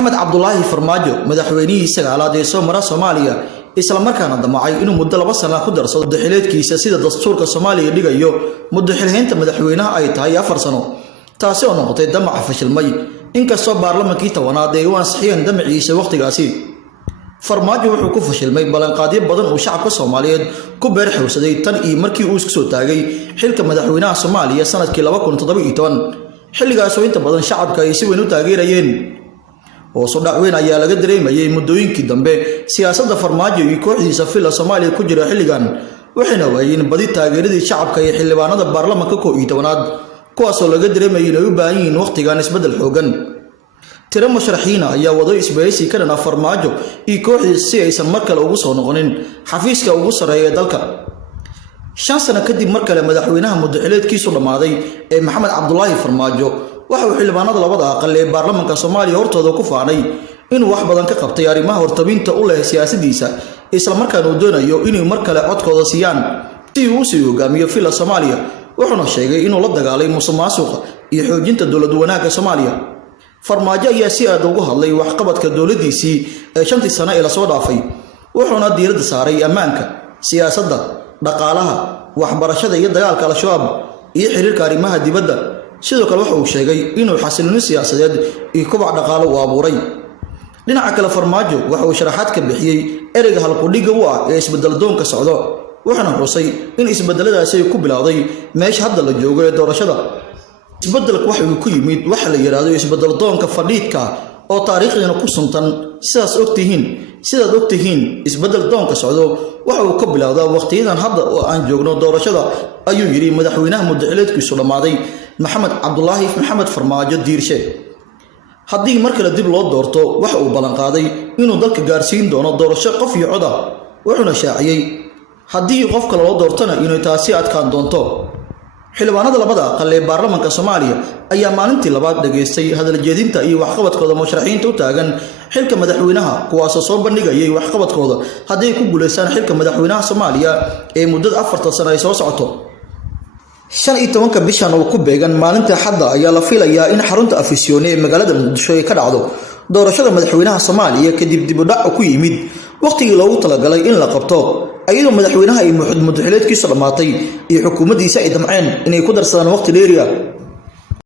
محمد عبد الله فرماجو مدحوينيه سغالاد ee soo mara Soomaaliya isla markaana damacay inuu muddo 2 sano ku darsado xileedkiisa sida dastuurka Soomaaliya dhigayo muddo xilheynta madaxweynaha ay tahay 4 sano taasi oo noqotay damac fashilmay inkastoo baarlamaankii tawanaad ay wansixiyeen damaciisa waqtigaasi farmaajo wuxuu ku fashilmay balanqaadyo badan oo shacabka Soomaaliyeed ku beer xawsaday tan iyo markii uu isku soo taagay xilka madaxweynaha Soomaaliya sanadkii 2017 xilligaas oo inta badan shacabka ay si weyn u taageerayeen oo soo dhacweyn ayaa laga dareemayay muddooyinkii dambe siyaasadda farmaajo iyo kooxdiisa fila Soomaaliya ku jira xilligan waxayna waayeen badi taageeradii shacabka ee xildhibaanada baarlamaanka kooxdiisa kuwaas oo laga dareemayay inay u baahan yihiin waqtigan isbedel xoogan tiro musharaxiina ayaa wado isbahaysi ka dhan farmaajo iyo kooxdiisa si aysan mar kale ugu soo noqonin xafiiska ugu sareeya dalka 5 sano kadib mar kale madaxweynaha muddo xileedkiisu dhamaaday ee Maxamed Cabdullaahi Farmaajo waxa uu xildhibaanada labada aqal ee baarlamaanka Soomaaliya hortooda ku faanay inuu wax badan ka qabtay arrimaha hortabinta u leh siyaasadiisa isla markaana uu doonayo inuu mar kale codkooda siiyaan si uu sii hogaamiyo fila Soomaaliya wuxuuna sheegay inuu la dagaalay musuqmaasuqa iyo xoojinta dawlad wanaagga Soomaaliya farmaajo ayaa si aad ugu hadlay wax qabadka dawladiisii ee 5 sano ee la soo dhaafay wuxuuna diiradda saaray ammaanka siyaasadda dhaqaalaha waxbarashada iyo dagaalka al-shabaab iyo xiriirka arrimaha dibadda sidoo kale waxa uu sheegay inuu xasilooni siyaasadeed iyo kobac dhaqaale u abuuray dhinaca kale farmaajo waxa uu sharaxaad ka bixiyay ereyga halqudhiga u ah ee isbedel doonka socdo waxaana xusay in isbedeladaasi ay ku bilowday meesha hadda la joogo ee doorashada isbedelku waxa uu ku yimid waxa la yiraahdo isbedel doonka fadhiidka oo taariikhdeena ku suntan sidaad ogtihiin isbedel doonka socdo waxa uu ka bilowdaa waqtiyadan hadda oo aan joogno doorashada ayuu yiri madaxweynaha muddo xileedkiisu dhamaaday Maxamed Cabdullaahi Maxamed Farmaajo diirshe haddii mar kale dib loo doorto waxa uu balan qaaday inuu dalka gaarsiin doono doorasho qof iyo cod ah wuxuuna shaaciyay haddii qof kale loo doortana inuu taasi adkaan doonto xildhibaanada labada aqal ee baarlamaanka Soomaaliya ayaa maalintii labaad dhageystay hadal jeedinta iyo waxqabadkooda musharaxiinta u taagan xilka madaxweynaha kuwaas oo soo bandhigayay waxqabadkooda haddii ku guuleystaan xilka madaxweynaha Soomaaliya ee muddada 4 sano ay soo socoto 15 bishan oo ku beegan maalinta xadda ayaa la filayaa in xarunta afisyoone ee magaalada Muqdisho ay ka dhacdo doorashada madaxweynaha Soomaaliya kadib dib u dhac ku yimid waqtigii loogu talagalay in la qabto ayadoo madaxweynaha ay muddo xileedkiisu dhamaatay iyo xukuumaddiisa ay damceen inay ku darsadaan waqti dheeri ah